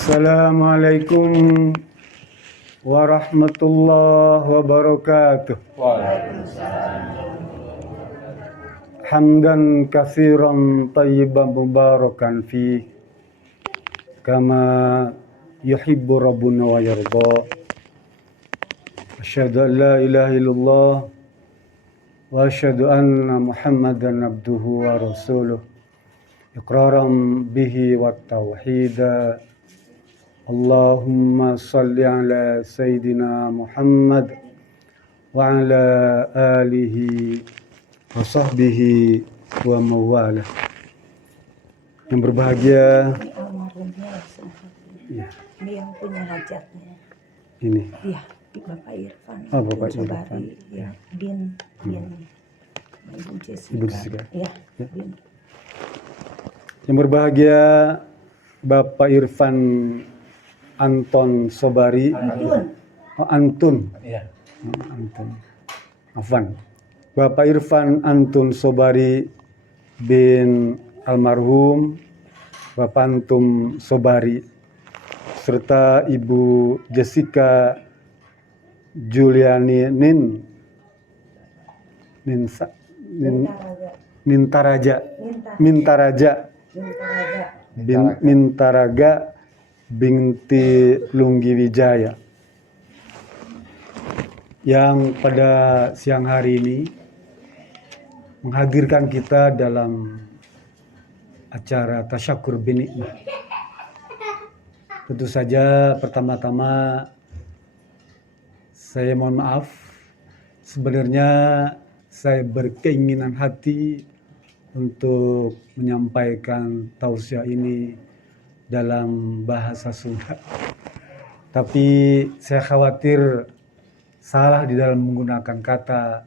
Assalamualaikum warahmatullahi wabarakatuh. Hamdan katsiran tayyiban mubarakan fi kama yuhibbu rabbuna wa yarda. Asyhadu an la ilaha illallah wa asyhadu anna Muhammadan abduhu wa rasuluh. Iqraran bihi wa tauhida. Allahumma salli ala Sayyidina Muhammad wa ala alihi wa sahbihi wa mawalah. Yang berbahagia ya. Ini yang punya hajatnya. Ini. Iya, Bapak Irfan. Oh, Bapak Irfan. Ya, bin Ibu Jessica. Ibu Jessica. Ya, Ya. bin. Yang berbahagia Bapak Irfan Anton Sobari. Antun. Iya. Antun. Afwan. Bapak Irfan Antun Sobari bin almarhum Bapak Antum Sobari serta Ibu Jessica Juliani Mintaraja Mintaraga binti Lunggi Wijaya yang pada siang hari ini menghadirkan kita dalam acara Tasyakur bin Nikmah. Tentu saja pertama-tama saya mohon maaf, sebenarnya saya berkeinginan hati untuk menyampaikan tausiah ini dalam bahasa Sunda. Tapi saya khawatir salah di dalam menggunakan kata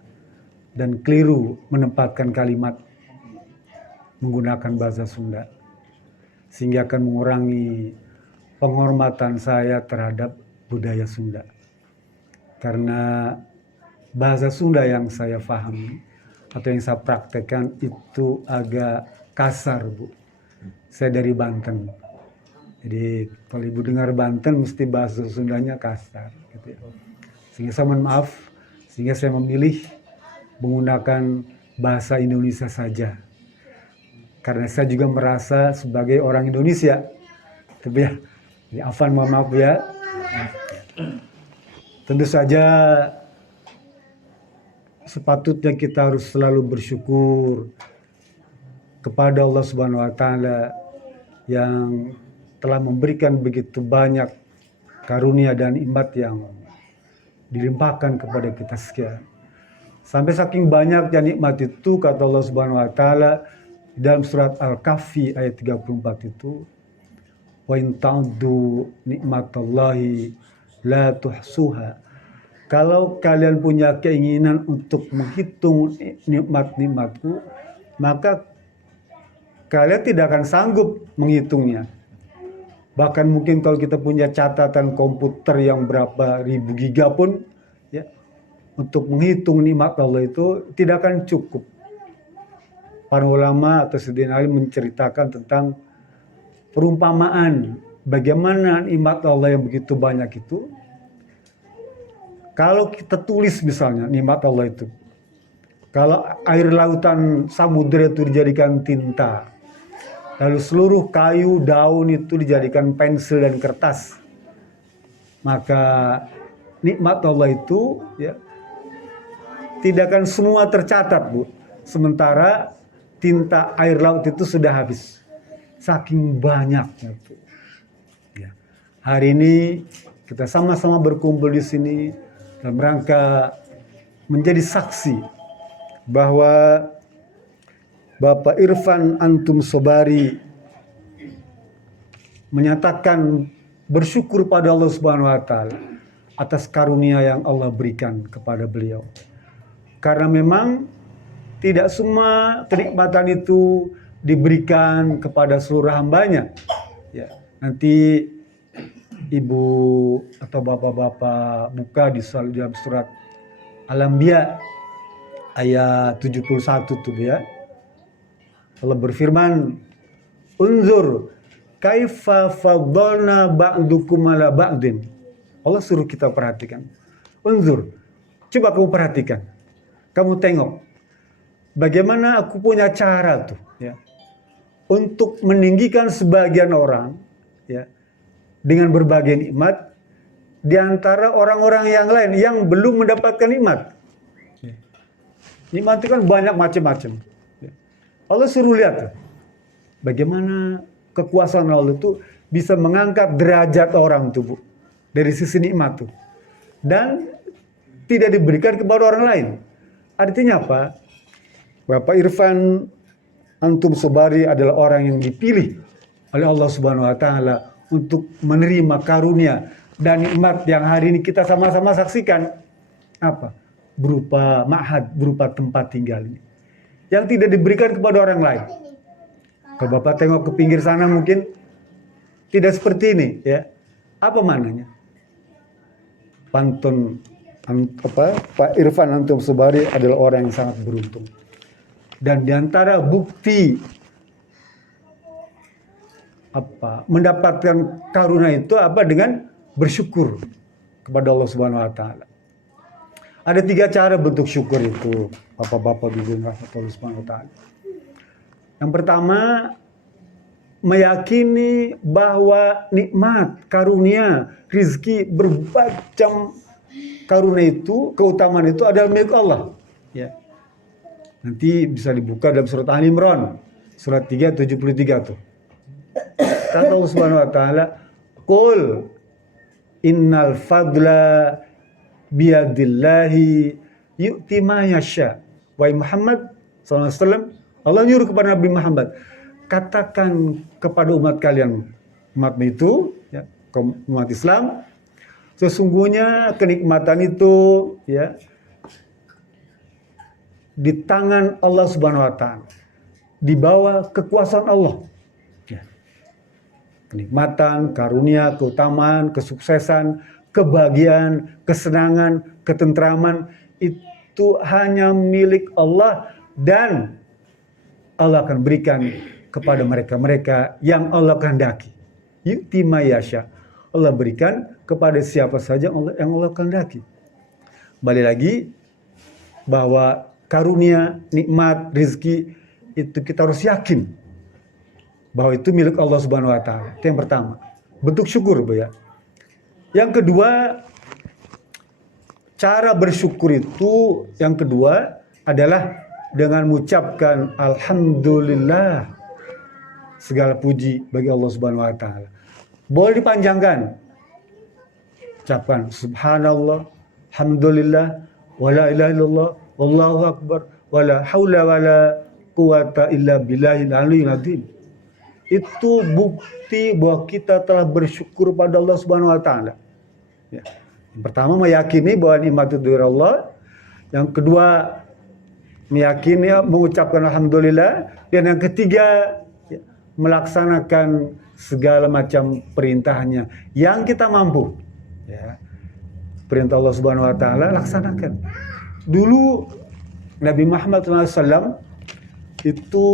dan keliru menempatkan kalimat menggunakan bahasa Sunda, sehingga akan mengurangi penghormatan saya terhadap budaya Sunda. Karena bahasa Sunda yang saya pahami atau yang saya praktekkan itu agak kasar, Bu. Saya dari Banten. Jadi kalau Ibu dengar Banten mesti bahasa Sundanya kasar gitu ya. Sehingga saya mohon maaf, sehingga saya memilih menggunakan bahasa Indonesia saja. Karena saya juga merasa sebagai orang Indonesia. Tapi ya Afwan mohon maaf ya. Tentu saja sepatutnya kita harus selalu bersyukur kepada Allah Subhanahu wa taala yang telah memberikan begitu banyak karunia dan nikmat yang dilimpahkan kepada kita sekian. Sampai saking banyaknya nikmat itu, kata Allah Subhanahu wa taala dalam surat Al-Kahfi ayat 34 itu, wa in ta'uddu nikmatallahi la tuhsuha. Kalau kalian punya keinginan untuk menghitung nikmat-nikmatku, maka kalian tidak akan sanggup menghitungnya. Bahkan mungkin kalau kita punya catatan komputer yang berapa ribu giga pun, ya, untuk menghitung nikmat Allah itu tidak akan cukup. Para ulama atau Sayyidina Ali menceritakan tentang perumpamaan bagaimana nikmat Allah yang begitu banyak itu. Kalau kita tulis misalnya nikmat Allah itu, kalau air lautan samudera itu dijadikan tinta, lalu seluruh kayu, daun itu dijadikan pensil dan kertas, maka nikmat Allah itu ya tidak akan semua tercatat, Bu. Sementara tinta air laut itu sudah habis. Saking banyaknya, Bu. Ya. Hari ini kita sama-sama berkumpul di sini dalam rangka menjadi saksi bahwa Bapak Irfan Antum Sobari menyatakan bersyukur pada Allah Subhanahu wa taala atas karunia yang Allah berikan kepada beliau. Karena memang tidak semua kenikmatan itu diberikan kepada seluruh hambanya. Ya, nanti Ibu atau Bapak-bapak buka di dalam surat Al-Anbiya ayat 71 tuh ya. Allah berfirman, "Unzur kaifa faddalna ba'dukum ala ba'din. Allah suruh kita perhatikan. Unzur, coba kamu perhatikan. Kamu tengok bagaimana aku punya cara tuh, ya, untuk meninggikan sebagian orang, ya, dengan berbagai nikmat di antara orang-orang yang lain yang belum mendapatkan nikmat. Nikmat itu kan banyak macam-macam. Allah suruh lihat tuh, bagaimana kekuasaan Allah itu bisa mengangkat derajat orang tuh, Bu, dari sisi nikmat tuh, dan tidak diberikan kepada orang lain. Artinya apa? Bapak Irfan Antum Sobari adalah orang yang dipilih oleh Allah Subhanahu wa taala untuk menerima karunia dan nikmat yang hari ini kita sama-sama saksikan. Apa? Berupa ma'had, berupa tempat tinggal ini, yang tidak diberikan kepada orang lain. Kalau Bapak tengok ke pinggir sana mungkin tidak seperti ini, ya. Apa maknanya? Pak Irfan Antum Sobari adalah orang yang sangat beruntung. Dan diantara bukti mendapatkan karunia itu dengan bersyukur kepada Allah Subhanahu wa taala. Ada 3 cara bentuk syukur itu, Bapak-bapak Ibu rahmatullah Subhanahu wa taala. Yang pertama, meyakini bahwa nikmat, karunia, rizki, bermacam karunia itu, keutamaan itu adalah milik Allah, ya. Nanti bisa dibuka dalam surat Ali Imran, surat 373 tuh. Kata Allah Subhanahu wa taala, "Qul innal fadla biyadillahi yu'ti ma yasha." Wahai Muhammad SAW, Allah nyuruh kepada Nabi Muhammad, katakan kepada umat kalian, umat itu, ya, umat Islam, sesungguhnya kenikmatan itu, ya, di tangan Allah Subhanahu wa taala, di bawah kekuasaan Allah. Ya. Kenikmatan, karunia, keutamaan, kesuksesan, kebahagiaan, kesenangan, ketentraman itu hanya milik Allah, dan Allah akan berikan kepada mereka-mereka yang Allah kehendaki. Yu'ti ma yasha. Allah berikan kepada siapa saja yang Allah kehendaki. Balik lagi bahwa karunia, nikmat, rizki itu kita harus yakin bahwa itu milik Allah Subhanahu wa taala. Itu yang pertama. Bentuk syukur, Bu, ya. Yang kedua, cara bersyukur itu yang kedua adalah dengan mengucapkan alhamdulillah. Segala puji bagi Allah Subhanahu wa taala. Boleh dipanjangkan. Ucapkan subhanallah, alhamdulillah, wala ilaha illallah, wallahu akbar, wala haula wala quwata illa billahil aliyyil azim. Itu bukti bahwa kita telah bersyukur pada Allah Subhanahu wa taala. Ya. Yang pertama, meyakini bahwa nikmat itu dari Allah. Yang kedua, meyakini, mengucapkan alhamdulillah. Dan yang ketiga, ya, melaksanakan segala macam perintahnya yang kita mampu. Ya. Perintah Allah Subhanahu wa taala laksanakan. Dulu Nabi Muhammad SAW itu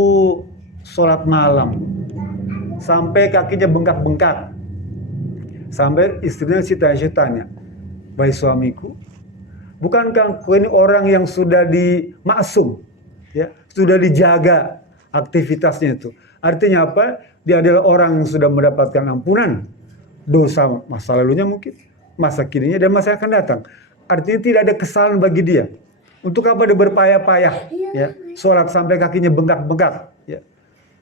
sholat malam sampai kakinya bengkak-bengkak, sampai istrinya tanya, "Wahai suamiku, bukankah kau ini orang yang sudah dimaksum, ya, sudah dijaga aktivitasnya itu?" Artinya apa? Dia adalah orang yang sudah mendapatkan ampunan dosa masa lalunya, mungkin masa kininya, dan masa yang akan datang. Artinya tidak ada kesalahan bagi dia. Untuk apa dia berpayah-payah, ya, sholat sampai kakinya bengkak-bengkak, ya.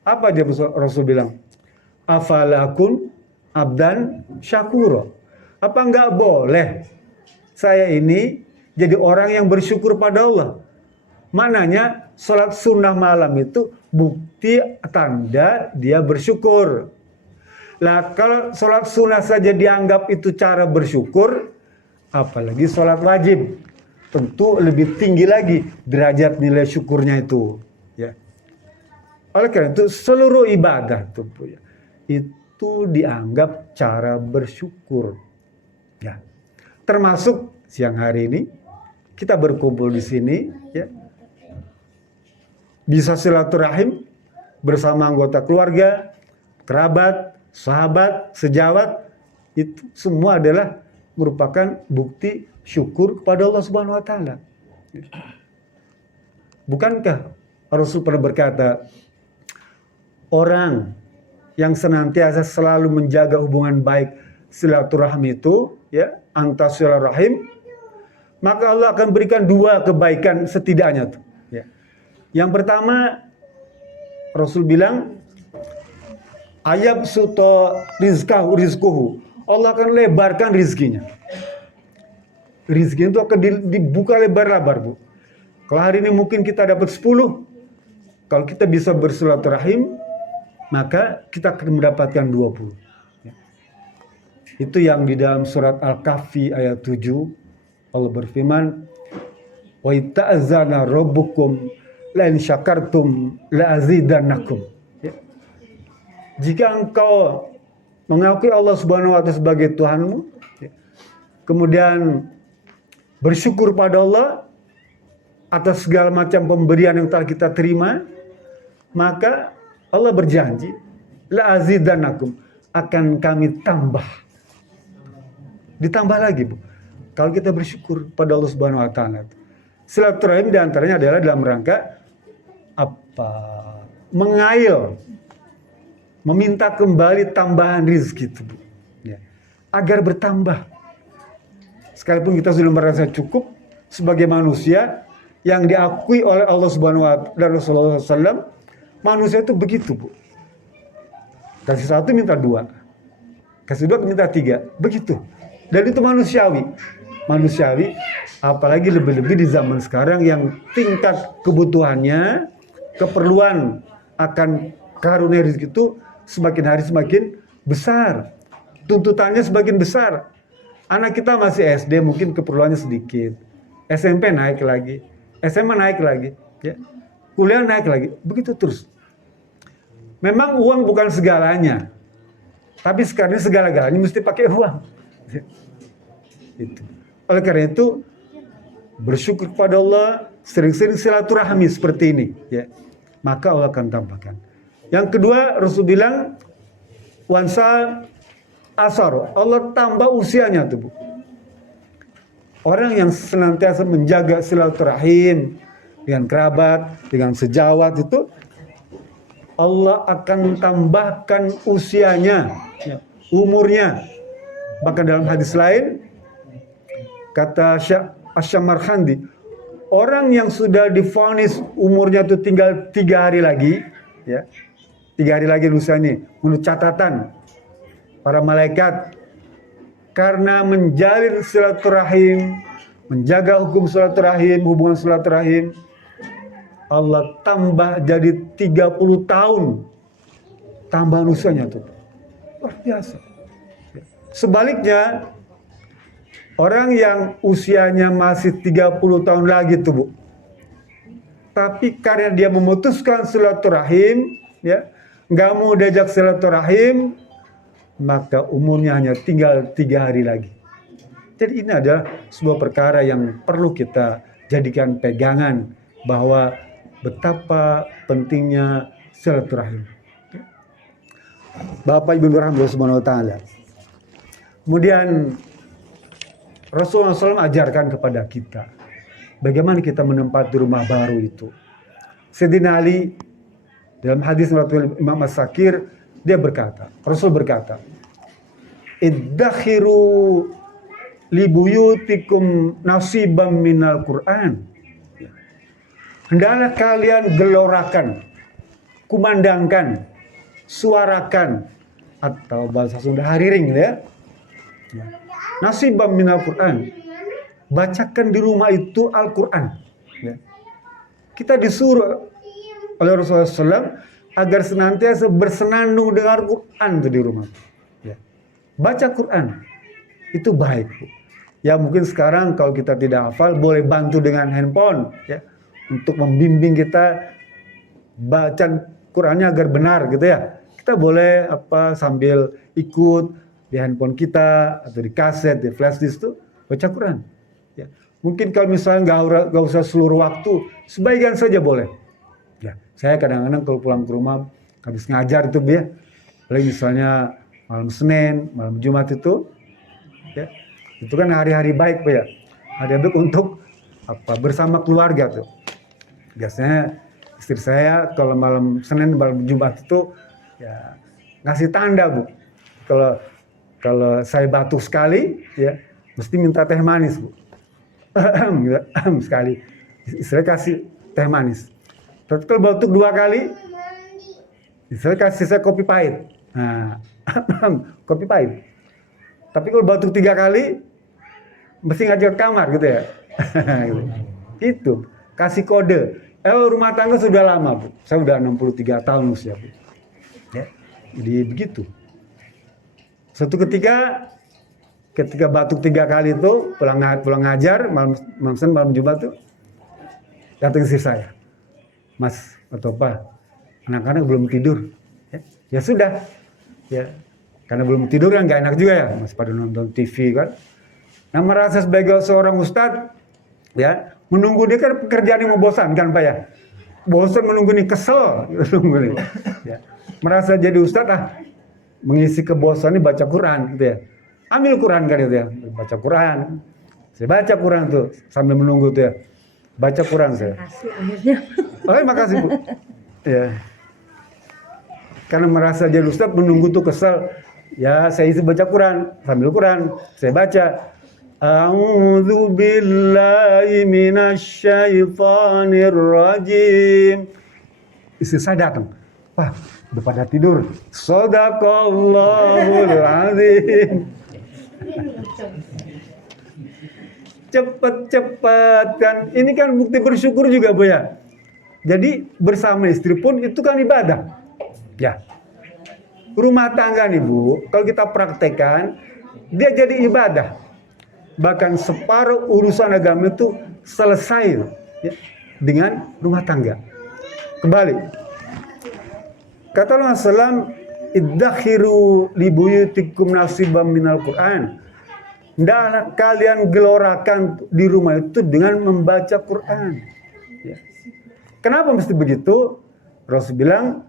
Apa dia Rasul bilang? Afalakun abdan syakuro. Apa enggak boleh saya ini jadi orang yang bersyukur pada Allah? Maknanya sholat sunnah malam itu bukti tanda dia bersyukur. Lah kalau sholat sunnah saja dianggap itu cara bersyukur, apalagi sholat wajib. Tentu lebih tinggi lagi derajat nilai syukurnya itu, ya. Oleh karena itu seluruh ibadah itu dianggap cara bersyukur, ya. Termasuk siang hari ini kita berkumpul di sini, ya. Bisa silaturahim bersama anggota keluarga, kerabat, sahabat, sejawat, itu semua adalah merupakan bukti syukur kepada Allah Subhanahu wa taala. Bukankah Rasul pernah berkata, orang yang senantiasa selalu menjaga hubungan baik silaturahmi itu, ya, antar silaturahim, maka Allah akan berikan 2 kebaikan setidaknya tuh, ya. Yang pertama, Rasul bilang, ayab suto rizkuhu, Allah akan lebarkan rizkinya. Rizki itu akan dibuka lebar-lebar, Bu. Kalau hari ini mungkin kita dapat 10, kalau kita bisa bersilaturahim, maka kita akan mendapatkan 20. Ya. Itu yang di dalam surat Al-Kahfi ayat 7, Allah berfirman, wa ta'azana rabbukum la in syakartum la azidannakum. Ya. Jika engkau mengakui Allah Subhanahu wa taala sebagai Tuhanmu, ya, kemudian bersyukur pada Allah atas segala macam pemberian yang telah kita terima, maka Allah berjanji, la azidannakum, akan kami tambah. Ditambah lagi, Bu. Kalau kita bersyukur pada Allah Subhanahu wa taala. Silaturahim di antaranya adalah dalam rangka apa? Mengail, meminta kembali tambahan rezeki itu, Bu. Ya. Agar bertambah. Sekalipun kita sudah merasa cukup sebagai manusia yang diakui oleh Allah Subhanahu wa taala dan Rasulullah SAW, manusia itu begitu, Bu. Kasih 1 minta 2, kasih 2 minta 3, begitu. Dan itu manusiawi, apalagi lebih-lebih di zaman sekarang yang tingkat kebutuhannya, keperluan akan karunia rezeki itu semakin hari semakin besar, tuntutannya semakin besar. Anak kita masih SD mungkin keperluannya sedikit, SMP naik lagi, SMA naik lagi, ya. Kuliah naik lagi, begitu terus. Memang uang bukan segalanya, tapi sekarang segala-galanya mesti pakai uang. Itu. Oleh karena itu, bersyukur kepada Allah, sering-sering silaturahmi seperti ini, ya. Maka Allah akan tambahkan. Yang kedua, Rasul bilang, wansa asar, Allah tambah usianya tuh, Bu. Orang yang senantiasa menjaga silaturahim dengan kerabat, dengan sejawat itu, Allah akan tambahkan usianya, ya, umurnya. Bahkan dalam hadis lain, kata Asy-Syamarkhandi, orang yang sudah divonis umurnya itu tinggal 3 hari lagi, ya, 3 hari lagi usianya, menurut catatan para malaikat, karena menjalin silaturahim, menjaga hukum silaturahim, hubungan silaturahim, Allah tambah jadi 30 tahun tambahan usianya tuh. Luar biasa. Sebaliknya, orang yang usianya masih 30 tahun lagi tuh, Bu, tapi karena dia memutuskan silaturahim, ya, nggak mau diajak silaturahim, maka umurnya hanya tinggal 3 hari lagi. Jadi ini adalah sebuah perkara yang perlu kita jadikan pegangan, bahwa betapa pentingnya silaturahim. Bapak Ibu rahimahullah subhanahu wa ta'ala. Kemudian Rasulullah SAW ajarkan kepada kita bagaimana kita menempati rumah baru itu. Sayyidina Ali dalam hadis riwayat Imam As-Sakir, dia berkata, Rasul berkata, iddakhiru libuyutikum nasibam minal Qur'an. Hendaklah kalian gelorakan, kumandangkan, suarakan, atau bahasa Sunda hariring, ya, nasibam minal Qur'an. Bacakan di rumah itu Al-Quran, ya. Kita disuruh oleh Rasulullah SAW agar senantiasa bersenandung dengan Quran di rumah, ya. Baca Quran itu baik, Bu. Ya mungkin sekarang kalau kita tidak hafal, boleh bantu dengan handphone, ya, untuk membimbing kita baca Qurannya agar benar, gitu ya. Kita boleh sambil ikut di handphone kita atau di kaset, di flash disk itu baca Quran, ya. Mungkin kalau misalnya nggak usah seluruh waktu, sebagian saja boleh. Ya, saya kadang-kadang kalau pulang ke rumah habis ngajar itu, ya, apalagi misalnya malam Senin, malam Jumat itu, ya, itu kan hari-hari baik Pak ya, hari baik untuk bersama keluarga tuh. Biasanya istri saya kalau malam Senin, malam Jumat itu ya ngasih tanda Bu. Kalau saya batuk sekali, ya mesti minta teh manis Bu. Sekali, istri kasih teh manis. Tapi kalau batuk 2 kali, istri kasih saya kopi pahit. Nah, kopi pahit. Tapi kalau batuk 3 kali, mesti ngajak ke kamar gitu ya. Itu kasih kode. Rumah tangga sudah lama Bu. Saya udah 63 tahun usia Bu. Ya, jadi begitu. Suatu ketika batuk 3 kali itu pulang ngajar malam Jumat tuh datang istri saya, Mas atau Pak, anak-anak belum tidur. Ya sudah, ya karena belum tidur kan nggak enak juga ya, masih pada nonton TV kan. Nah merasa sebagai seorang ustadz, ya menunggu dia kan pekerjaan yang membosankan Pak ya, bosan menunggu nih, kesel menunggu nih. Ya. Merasa jadi ustadz mengisi kebosanan baca Quran gitu ya. Ambil Quran kan itu ya, baca Quran. Saya baca Quran tuh sambil menunggu tuh ya. Baca Quran saya. Makasih akhirnya. Oh, makasih Bu. Ya. Karena merasa jadi ustaz menunggu tuh kesel. Ya, saya isi baca Quran, sambil Quran saya baca. A'udzu billahi minasyaitonir rajim. Istri saya datang. Wah, udah pada tidur. Shadaqallahul azim. Cepet-cepet kan. Ini kan bukti bersyukur juga Bu ya. Jadi bersama istri pun itu kan ibadah. Ya. Rumah tangga nih Bu, kalau kita praktekkan, dia jadi ibadah. Bahkan separuh urusan agama itu selesai ya, dengan rumah tangga. Kembali. Kata Allah SAW, iddakhiru libuyutikum nasibam minal Qur'an. Hendaklah kalian gelorakan di rumah itu dengan membaca Quran. Ya. Kenapa mesti begitu? Rasul bilang,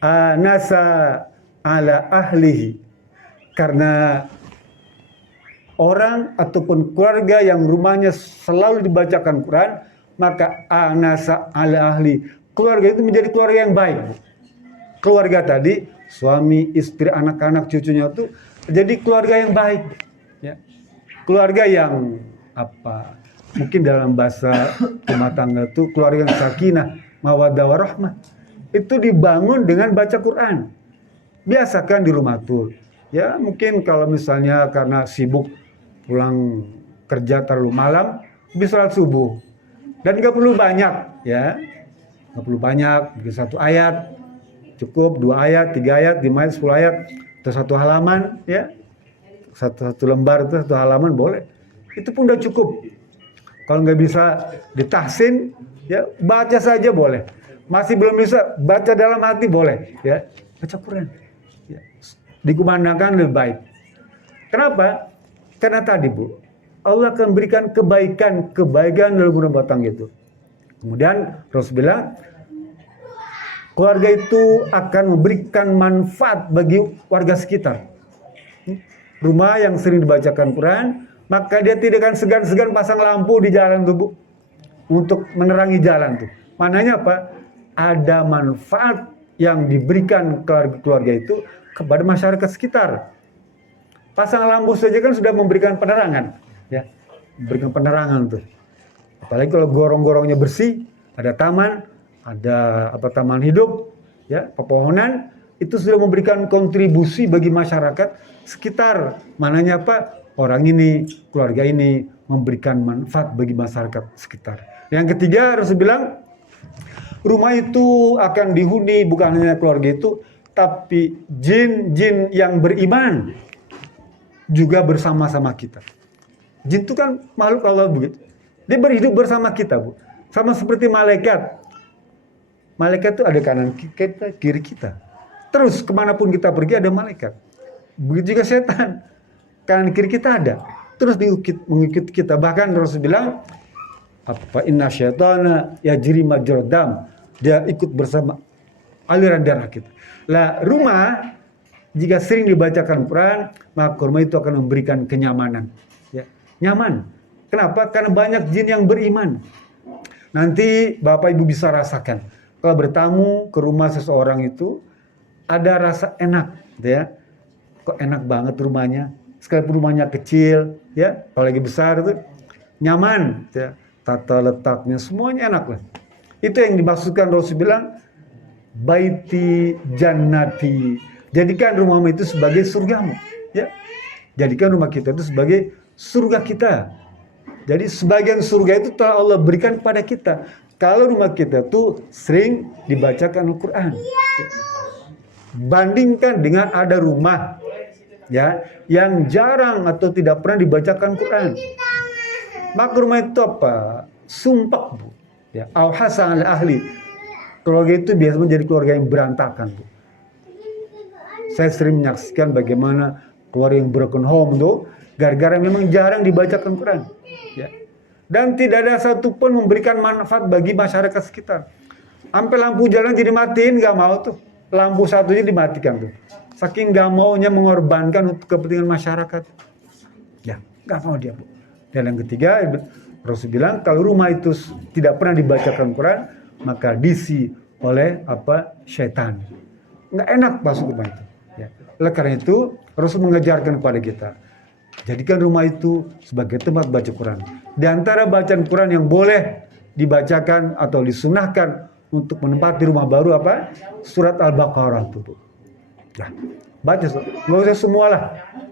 anasa ala ahlihi. Karena orang ataupun keluarga yang rumahnya selalu dibacakan Quran, maka anasa ala ahli. Keluarga itu menjadi keluarga yang baik. Keluarga tadi, suami, istri, anak-anak, cucunya itu jadi keluarga yang baik. Ya. Keluarga yang mungkin dalam bahasa rumah tangga itu keluarga yang sakinah, mawaddah warahmah. Itu dibangun dengan baca Quran. Biasakan di rumah tuh. Ya, mungkin kalau misalnya karena sibuk pulang kerja terlalu malam, bisa sholat subuh. Dan nggak perlu banyak, ya. Nggak perlu banyak, bisa 1 ayat, cukup 2 ayat, 3 ayat, 5 ayat, 10 ayat, atau 1 halaman, ya. Satu lembar itu 1 halaman boleh. Itu pun udah cukup. Kalau nggak bisa ditahsin, ya baca saja boleh. Masih belum bisa baca dalam hati boleh, ya baca Quran. Ya. Dikumandangkan lebih baik. Kenapa? Karena tadi Bu, Allah akan berikan kebaikan dalam rumah tangga itu. Kemudian Rasul bilang, keluarga itu akan memberikan manfaat bagi warga sekitar. Rumah yang sering dibacakan Quran, maka dia tidak akan segan-segan pasang lampu di jalan tuh Bu, untuk menerangi jalan tuh. Mananya apa? Ada manfaat yang diberikan keluarga itu kepada masyarakat sekitar. Pasang lampu saja kan sudah memberikan penerangan, ya, memberikan penerangan tuh. Apalagi kalau gorong-gorongnya bersih, ada taman, ada taman hidup, ya, pepohonan, itu sudah memberikan kontribusi bagi masyarakat sekitar. Mananya apa? Orang ini, keluarga ini memberikan manfaat bagi masyarakat sekitar. Yang ketiga, Rasul bilang, rumah itu akan dihuni bukan hanya keluarga itu, tapi jin-jin yang beriman juga bersama-sama kita. Jin itu kan makhluk Allah begitu. Dia berhidup bersama kita Bu. Sama seperti malaikat. Malaikat itu ada kanan kita, kiri kita. Terus kemanapun kita pergi ada malaikat. Begitu juga setan, kanan kiri kita ada. Terus mengikuti kita. Bahkan Rasul bilang, inna syaitana yajri majrad dam. Dia ikut bersama aliran darah kita. Lah rumah jika sering dibacakan Quran, maka kurma itu akan memberikan kenyamanan. Ya, nyaman. Kenapa? Karena banyak jin yang beriman. Nanti Bapak Ibu bisa rasakan. Kalau bertamu ke rumah seseorang itu, ada rasa enak. Ya. Kok enak banget rumahnya. Sekalipun rumahnya kecil, ya, kalau lagi besar itu nyaman. Ya. Tata letaknya, semuanya enak lah. Itu yang dimaksudkan Rasul bilang, baiti jannati. Jadikan rumahmu itu sebagai surgamu. Ya. Jadikan rumah kita itu sebagai surga kita. Jadi sebagian surga itu telah Allah berikan kepada kita. Kalau rumah kita tuh sering dibacakan Al-Quran. Bandingkan dengan ada rumah ya yang jarang atau tidak pernah dibacakan Quran. Maka rumah itu apa? Sumpah, Bu. Ya, al-hasan al-ahli. Keluarga itu biasanya menjadi keluarga yang berantakan, Bu. Saya sering menyaksikan bagaimana keluarga yang broken home tuh gara-gara memang jarang dibacakan Quran. Ya. Dan tidak ada satupun memberikan manfaat bagi masyarakat sekitar. Sampai lampu jalan jadi matiin, nggak mau tuh. Lampu satunya dimatikan tuh. Saking nggak maunya mengorbankan untuk kepentingan masyarakat. Ya, nggak mau dia, Bu. Dan yang ketiga, Rasul bilang kalau rumah itu tidak pernah dibacakan Quran, maka diisi oleh syaitan. Nggak enak masuk rumah itu. Ya. Oleh karena itu, Rasul mengajarkan kepada kita, jadikan rumah itu sebagai tempat baca Quran. Di antara bacaan Quran yang boleh dibacakan atau disunahkan untuk menempati rumah baru surat Al-Baqarah itu. Nah, baca, nggak usah semualah.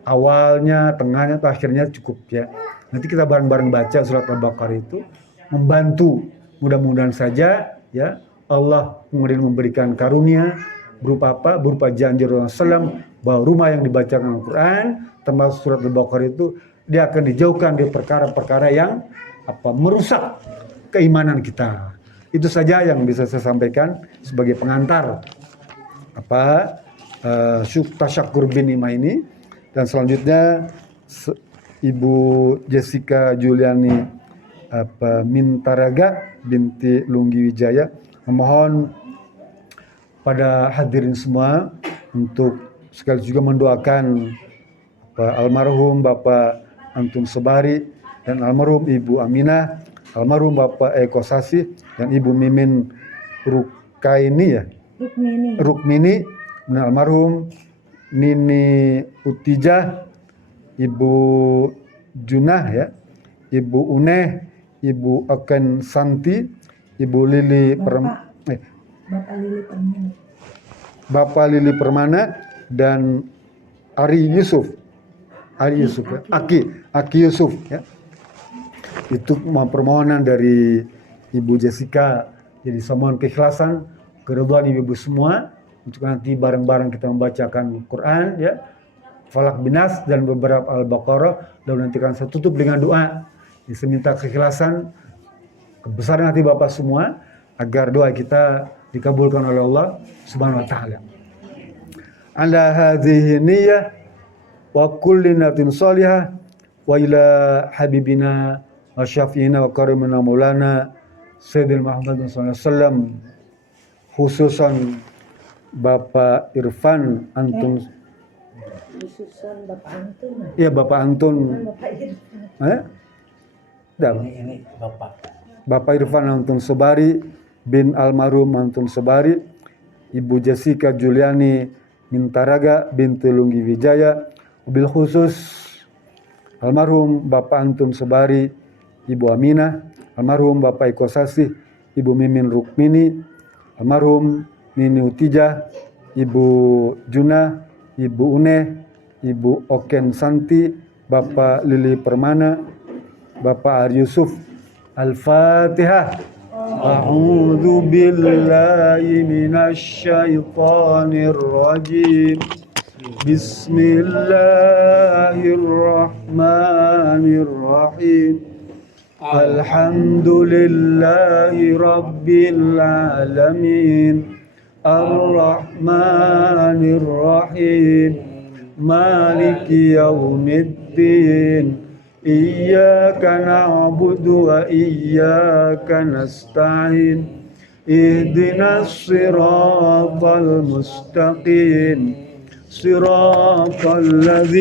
Awalnya, tengahnya, atau akhirnya cukup ya. Nanti kita bareng-bareng baca surat Al-Baqarah itu, membantu. Mudah-mudahan saja ya Allah kemudian memberikan karunia berupa apa? Berupa janji Rasulullah SAW bahwa rumah yang dibacakan Al-Quran, termasuk surat Al-Baqarah itu, dia akan dijauhkan dari perkara-perkara yang merusak keimanan kita. Itu saja yang bisa saya sampaikan sebagai pengantar tasyakur bin Ima ini. Dan selanjutnya Ibu Jessica Juliani Mintaraga binti Lunggi Wijaya memohon pada hadirin semua untuk sekali juga mendoakan almarhum Bapak Antun Sobari dan almarhum Ibu Aminah, almarhum Bapak Eko Sasi dan Ibu Mimin Rukmini dan almarhum Nini Utijah, Ibu Junah ya, Ibu Uneh, Ibu Oken Santi, Ibu Lili Bapak Lili Permana dan Ari Yusuf ya. Aki Yusuf ya. Itu permohonan dari Ibu Jessica. Jadi semoga keikhlasan, keridhaan ibu semua untuk nanti bareng-bareng kita membacakan Quran ya. Falak Binas dan beberapa Al-Baqarah, dan nanti akan saya tutup dengan doa. Saya minta keikhlasan, kebesaran hati Bapak semua agar doa kita dikabulkan oleh Allah Subhanahu wa taala. Ala hadhihi niyyah wa kulli natin salihah wa ila habibina wa syafiina wa karimina maulana Sayyidina Muhammad sallallahu alaihi wasallam, khususan Bapak Irfan Antun. Khususan Bapak Antun. Iya, Bapak Antun. Bapak Irfan. Ini Bapak Irfan Antun Sobari bin almarhum Antun Sobari, Ibu Jessica Juliani Mintaraga binti Lunggi Wijaya, mobil khusus almarhum Bapak Antun Sobari, Ibu Aminah, almarhum Bapak Eko Sasi, Ibu Mimin Rukmini, almarhum Nini Utijah, Ibu Junah, Ibu Uneh, Ibu Oken Santi, Bapak Lili Permana, Bapak Ari Yusuf. Al-Fatihah. A'udzu billahi minasy syaithanir rajim. Bismillahirrahmanirrahim. Alhamdulillahi rabbil alamin. Ar-Rahmanir Rahim, Maliki Yaumiddin, Iyyaka na'budu wa iyyaka nasta'in, Ihdinas siratal mustaqim, siratal ladzina